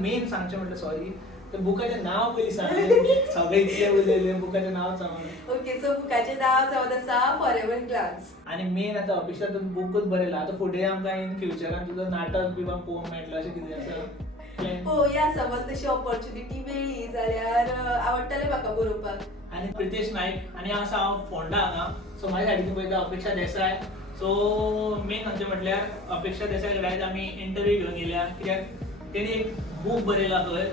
Main सांगचे म्हटलं sorry तर बुकाचें नांव पयलीं सांग सगळे इतले उलयले बुकाचें नांव सांग. ओके सो बुकाचें नांव जावन आसा फॉरएवर ग्लान्स. आनी मेन आतां अपेक्षा तूं बुकूच बरयला आतां फुडें आमकां इन फ्युचरान तुजो नाटक बी पळोवंक मेळटलो अशें कितें आसा प्लॅन? पळोवया समज तशी ऑपॉर्च्युनिटी मेळ्ळी जाल्यार आवडटलें म्हाका बरोवपाक. आनी प्रितेश नायक आनी आसा हांव फोंडा हांगा सो म्हाज्या सायडीन पळयता अपेक्षा देसाय. सो मेन सांगचें म्हटल्यार अपेक्षा देसाय कडेन आयज आमी इंटरव्यू घेवन येयल्या कित्याक तेणी एक बूक बरयला खंय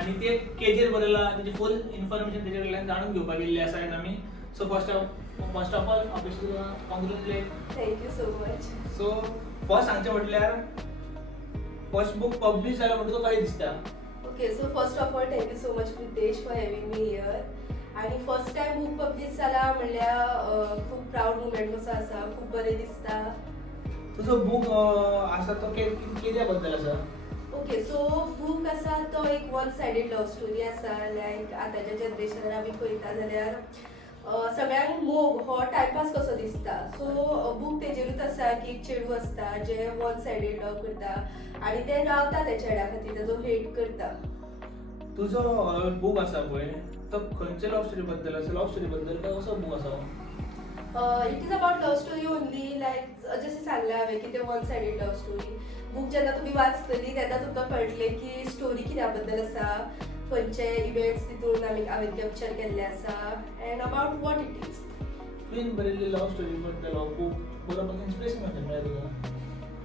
आनी ते केजेर बरयला तेजी फूल इन्फॉर्मेशन तेजे कडल्यान जाणून घेवपाक येयल्ले आसा आयज आमी. So first of all Apeksha तुका congratulate. Thank you so much. So first सांगचें म्हटल्यार फर्स्ट बूक पब्लीश जाला म्हणटा तुका कशें दिसता? Okay so first of all thank you so much Pritesh for having me here. आणि फर्स्ट टाइम बूक पब्लीश जाला म्हणल्यार खूब प्राऊड मुमेंट कसो आसा, खूब बरें दिसता. तुजो बूक आसा तो कित्या बद्दल आसा? ओके सो बूक आसा तो एक वन सायडेड लव स्टोरी आसा. लायक आतांच्या जनरेशनान आमी पळयता जाल्यार सगळ्यांक मोग हो टायमपास कसो दिसता. सो बूक तेजेरूच आसा की एक चेडूं आसता जे वन सायडेड लव करता आनी ते रावता त्या चेड्या खातीर ताजो हेट करता. तुजो बूक आसा पळय तो खंयच्या लव स्टोरी बद्दल आसा? लव स्टोरी बद्दल काय असो बूक आसा? It is about love story only. Like जशें सांगलें हांवें की ते one sided love story. Book जेन्ना तुमी वाचतली तेन्ना तुमकां कळटलें की स्टोरी कित्या बद्दल आसा, खंयचे इव्हेंट्स तितून हांवें कॅप्चर केल्ले आसा end about what it is. तुवें बरयल्ली लव स्टोरी बद्दल हो बूक बरोवपाक इन्स्पिरेशन खंयच्यान मेळ्ळें तुका?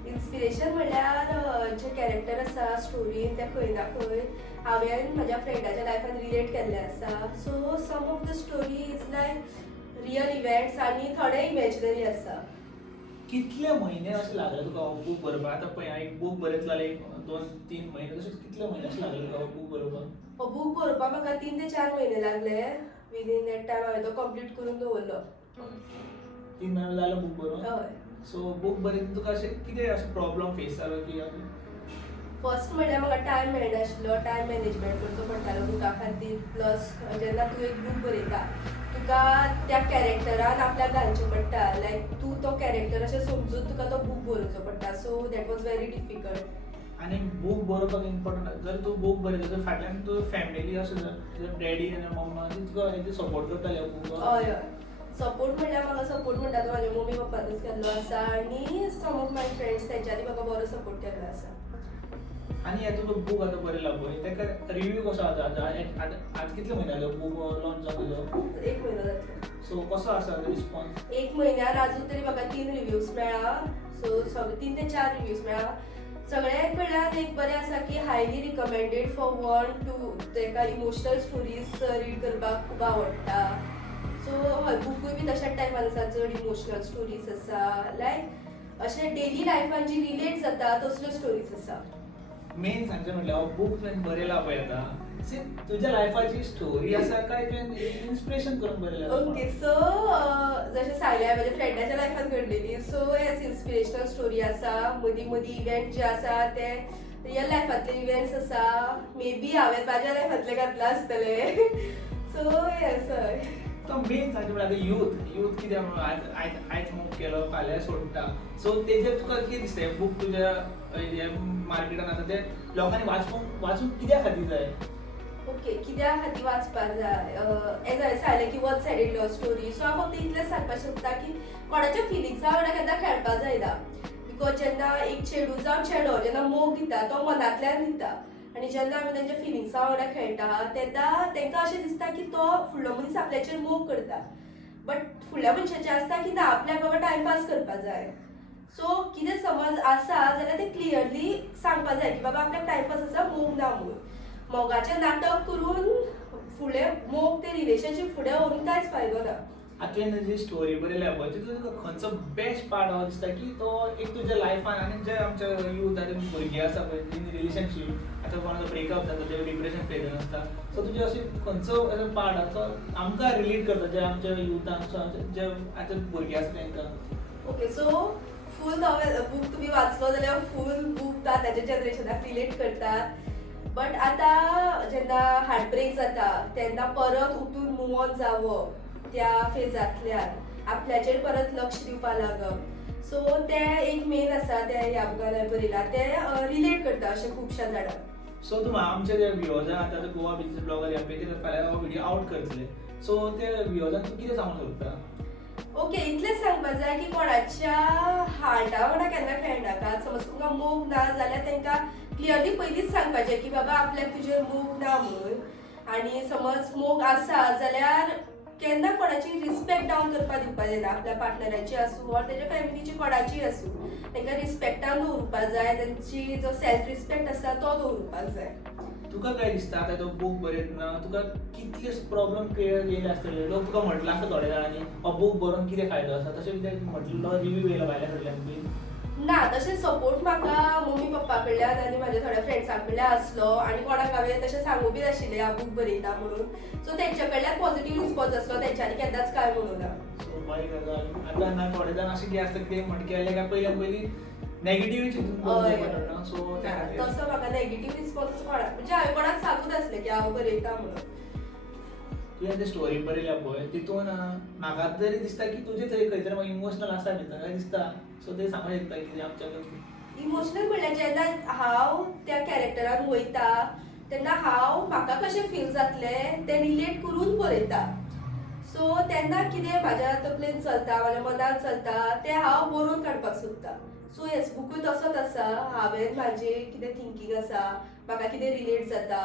इन्स्पिरेशन म्हणल्यार जे कॅरेक्टर आसा स्टोरीन ते खंय ना खंय हांवें म्हज्या फ्रेंडाच्या लायफान रिलेट केल्ले आसा. So some of the story is like real events आनी थोडे इमॅजिनरी आसा. कितले म्हयने अशें लागले तुका हो बूक बरोवपाक? आतां पळय हांवें एक बूक बरयतलो जाल्यार एक 2-3 म्हयने तशेंच कितले म्हयने अशें लागले तुका हो बूक बरोवपाक? हो बूक बरोवपाक म्हाका 3 ते 4 म्हयने लागले. विदीन दॅट टायम हांवें तो कंप्लीट करून दवरलो. 3 म्हयने जालो बूक बरोवन? हय. सो बूक बरयतना तुका अशें कितें अशें प्रॉब्लम फेस जालो की फर्स्ट म्हणल्यार म्हाका टायम मेळनाशिल्लो. टायम मॅनेजमेंट करचो पडटालो बुका खातीर. प्लस जेन्ना तूं एक बूक बरयता तुका त्या कॅरेक्टरान आपल्याक घालचें पडटा. लायक तूं तो कॅरेक्टर अशें समजून तुका तो बूक बरोवचो पडटा. So that was very difficult. आनी बूक बरोवपाक इम्पॉर्टंट जर तूं बूक बरयता तर फाटल्यान तूं फॅमिली अशें तुजो डॅडी आनी मम्मा तुका हेजे सपोर्ट करताले बूक? हय हय. सपोर्ट म्हणल्यार म्हाका सपोर्ट म्हणटा तो म्हाज्या मम्मी पप्पानूच केल्लो आसा आनी सम ऑफ माय फ्रेंड्स तेंच्यांनी म्हाका बरो सपोर्ट केल्लो आसा. आनी हे तुजो बूक आतां बरयला पळय तेका रिव्यू कसो आसा? आज कितले म्हयने जाले बूक लॉन्च जावन तुजो? 1 म्हयनो जातलो. सो कसो आसा रिस्पॉन्स? 1 म्हयन्यान आजून तरी म्हाका 3 रिव्ह्यूज मेळ्ळा. सो 3 ते 4 रिव्ह्यूज मेळ्ळा. सगळ्यां कडल्यान एक बरें आसा की highly recommended for one two ताका इमोशनल स्टोरीज रीड करपाक खूब आवडटा. सो हय बूकूय बी तशाच टायपान आसा चड इमोशनल स्टोरीज आसा. लायक अशें डेली लायफान जी रिलेट जाता तसल्यो स्टोरीज आसा. मेन सांगचें म्हटल्यार हो बूक तुवें बरयला पळय आतां सी तुज्या लायफाची स्टोरी आसा काय तुवें इन्स्पिरेशन करून बरयला? ओके सो जशें सांगलें हांवें फ्रेंडाच्या लायफान घडलेली. सो एज इन्स्पिरेशनल स्टोरी आसा. मदीं मदीं इव्हेंट जे आसा ते रियल लायफांतले इव्हेंट्स आसा. मे बी हांवें म्हाज्या लायफांतले घातला आसतले. सो येस हय. तो मेन सांगचें म्हळ्यार यूथ कितें आयज मूव केलो फाल्यां सोडटा. सो तेजेर तुका कितें दिसता हे बूक तुज्या मार्केटान आसा ते लोकांनी वाचूंक कित्या खातीर जाय? ओके कित्या खातीर वाचपाक जाय? एज हांवें सांगलें की one sided love story. So हांव फक्त इतलेंच सांगपाक सोदता की कोणाच्या फिलिंग्सा वांगडा केन्ना खेळपाक जायना. बिकॉज जेन्ना एक चेडूं जावं चेडो जेन्ना मोग दिता तो मनांतल्यान दिता आनी जेन्ना आमी तेंच्या फिलिंग्सा वांगडा खेळटा तेन्ना तांकां अशें दिसता की तो फुडलो मनीस आपल्याचेर मोग करता. बट फुडल्या मनशाचें आसता की ना आपल्याक बाबा टायमपास करपाक जाय. सो कितें समज आसा जाल्यार ते क्लियरली सांगपाक जाय की बाबा आपल्याक टायमपास आसा मोग ना म्हणून. मोगाचें नाटक करून फुडें मोग ते रिलेशनशीप फुडें व्हरून कांयच फायदो ना. आतां तुवें जी स्टोरी बरयल्या पळय तितून तुका खंयचो बेस्ट पार्ट हो दिसता की तो एक तुज्या लायफान आनी जे आमच्या यूथ आनी भुरगीं आसा पळय इन रिलेशनशीप आतां कोणाचो ब्रेकअप जाता ते डिप्रेशन फेजान आसता. सो तुजें अशें खंयचो पार्ट आसा तो आमकां रिलेट करता जे आमच्या युथाक जे आतां भुरगीं आसा तांकां? ओके सो फूल नॉवेल बूक तुमी वाचलो जाल्यार फूल बूक आतांच्या जनरेशनाक रिलेट करतात. बट आतां जेन्ना हार्टब्रेक जाता तेन्ना परत उठून मूव ऑन जावप त्या फेजांतल्यान आपल्याचेर परत लक्ष दिवपाक लागप. सो ते एक मेन आसा ते ह्या बुकान बरयला ते रिलेट करता अशें खुबश्या जाणांक. सो तू आमचे जे व्ह्युअर्सांक आतां ते गोवा बिचीस ब्लॉगर या पळय ते फाल्यां हो व्हिडिओ आउट करतले सो ते व्ह्युअर्सांक तूं कितें सांगूंक सोदता? ओके, इतलेंच सांगपाक जाय की कोणाच्या हार्टा वांगडा केन्ना खेळनाकात. समज तुमकां मोग ना जाल्यार तांकां क्लियरली पयलींच सांगपाचें की बाबा आपल्याक तुजेर मोग ना म्हणून. आनी समज मोग आसा जाल्यार केन्ना कोणाची रिस्पेक्ट डावन करपाक दिवपाक जायना. आपल्या पार्टनराची आसूं ऑर तेज्या फॅमिलीची कोणाची आसूं, तांकां रिस्पेक्टान दवरपाक जाय. तांची जो सेल्फ रिस्पेक्ट आसा तो दवरपाक जाय. तुका काय दिसता आतां तो बूक बरयतना तुका कितले प्रॉब्लेम येयले आसतले? लोक तुका म्हटलं आसता थोड्या जाणांनी हो बूक बरोवन कितें फायदो आसा, तशें कितें म्हटलेलो रिव्यू येयला भायल्या कडल्यान बी? ना, तशें सपोर्ट म्हाका मम्मी पप्पा कडल्यान आनी म्हाज्या थोड्या फ्रेंड्सां कडल्यान आसलो आनी कोणाक हांवें तशें सांगूं बी नाशिल्लें हांव बूक बरयता म्हणून. सो तेंच्या कडल्यान पॉझिटिव्ह रिस्पॉन्स आसलो, तेंच्यांनी केन्नाच कांय म्हणूं ना. सो बरी गजाल. आतां ना थोडे जाण अशें कितें आसता की म्हणटा केलें काय पयल्यान पयलीं नेगेटिव्ह चिंतून सो तसो म्हाका नेगेटिव्ह रिस्पॉन्स कोणाक म्हणजे हांवें कोणाक सांगूंक नासलें की हांव बरयता म्हणून. तुवें ते स्टोरी बरयल्या पळय तितून म्हाका तरी दिसता की तुजें थंय खंय तरी इमोशनल आसा भितर काय दिसता. सो ते सांगूंक शकता कितें आमच्या इमोशनल म्हणल्यार जेन्ना हांव त्या कॅरेक्टरान वयता तेन्ना हांव म्हाका कशें फील जातलें तें रिलेट करून बरयता. सो तेन्ना कितें म्हाज्या तकलेन चलता, म्हाज्या मनान चलता तें हांव बरोवन काडपाक सोदता. सो येस, बूकूय तसोच आसा. हांवें म्हाजें कितें थिंकींग आसा, म्हाका कितें रिलेट जाता,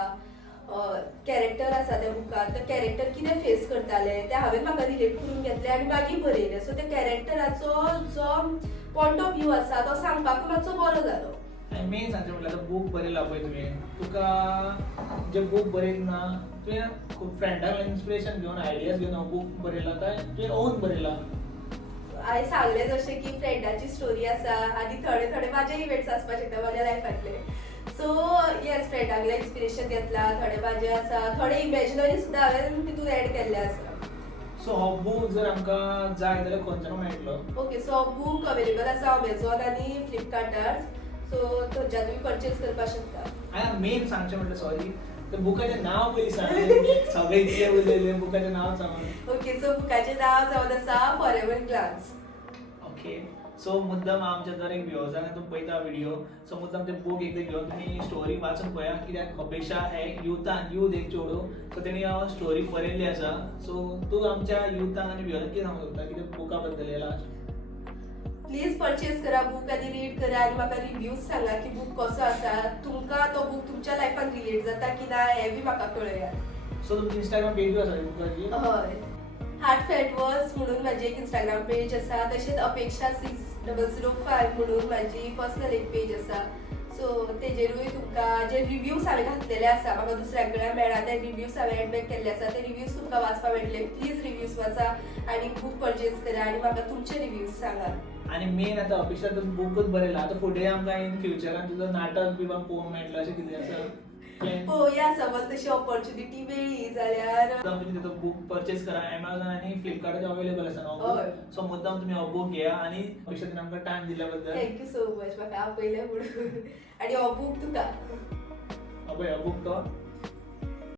कॅरेक्टर आसा त्या बुकान, तो कॅरेक्टर कितें फेस करताले तें हांवें म्हाका रिलेट करून घेतलें आनी मागीर बरयलें. सो त्या कॅरेक्टराचो जो पॉयंट ऑफ व्यू आसा तो सांगपाक मातसो बरो जालो. आनी मेन सांगचें म्हटल्यार तो बूक बरयला पळय तुवें, तुका जे बूक बरयतना तुवें खूब फ्रेंडाक इन्स्पिरेशन घेवन आयडियाज घेवन हो बूक बरयला काय तुवें ओन बरयला? हांवें सांगलें जशें की फ्रेंडाची स्टोरी आसा आनी थोडे थोडे म्हाजे इव्हेंट्स आसपाक शकता म्हाज्या लायफांतले. सो येस, फ्रेंडाकडल्यान इन्स्पिरेशन घेतला, थोडे म्हाजे आसा, थोडे इमॅजिनरी सुद्दां हांवें तितून एड केल्ले आसा. सो हो बूक जर आमकां जाय जाल्यार खंयच्यान मेळटलो? ओके, सो बूक अवेलेबल आसा अमेझॉन आनी फ्लिपकार्टार. सो थंयच्यान तुमी परचेज करपाक शकता. हांवें मेन सांगचें म्हटल्यार सॉरी ते बुकाचें नांव पयलीं सांग. सगळे इतले उलयले बुकाचें नांव सांग. ओके, सो बुकाचें नांव जावन आसा फॉरएवर ग्लान्स. ओके, सो मुद्दम आमच्या जर एक व्ह्युअर्सांक तुमी पळयता व्हिडिओ सो मुद्दम ते बूक एकदां घेवन तुमी स्टोरी वाचून पळया. कित्याक अपेक्षा हे यूथ एक चेडूं सो तेणी स्टोरी बरयल्ली आसा. सो तूं आमच्या युथांक आनी व्ह्युअर्सांक कितें सांगूंक सोदता कितें बुका बद्दल लास्ट? प्लीज परचेज करा बूक आनी रीड करा आनी म्हाका रिव्ह्यूज सांगा की बूक कसो आसा. तुमकां तो बूक तुमच्या लायफान रिलेट जाता की ना हें बी म्हाका कळयात. सो तुमची इंस्टाग्राम पेज आसा बुकाची? हय, हार्टफेल्ट वर्ड्स म्हणून म्हाजी एक इंस्टाग्राम पेज आसा. तशेंच अपेक्षा 6005 म्हणून म्हाजी पर्सनल एक पेज आसा. सो तेजेरूय तुमकां जे रिव्ह्यूज हांवें घातलेले आसा म्हाका दुसऱ्या कडल्यान मेळ्ळा ते रिव्ह्यूज हांवें एडबॅक केल्ले आसा. ते रिव्ह्यूज तुमकां वाचपाक मेळटले. प्लीज रिव्ह्यूज वाचा आनी बूक परचेज करा आनी म्हाका तुमचे रिव्ह्यूज सांगा. आनी मेन आतां अपेक्षा तूं बुकूच बरयला आतां फुडें आमकां इन फ्युचरान तुजो नाटक बी पळोवंक मेळटलो अशें कितें आसा? पळोवया, समज तशी ऑपॉर्च्युनिटी मेळ्ळी जाल्यार तुमी तो बूक परचेज करा. एमेझॉन आनी फ्लिपकार्टाचेर अवेलेबल आसा न्हू हय. सो मुद्दाम तुमी हो बूक घेया आनी अपेक्षा आमकां टायम दिल्या बद्दल थँक्यू सो मच म्हाका आपयलें म्हणून. आनी हो बूक तुका पळय हो बूक तो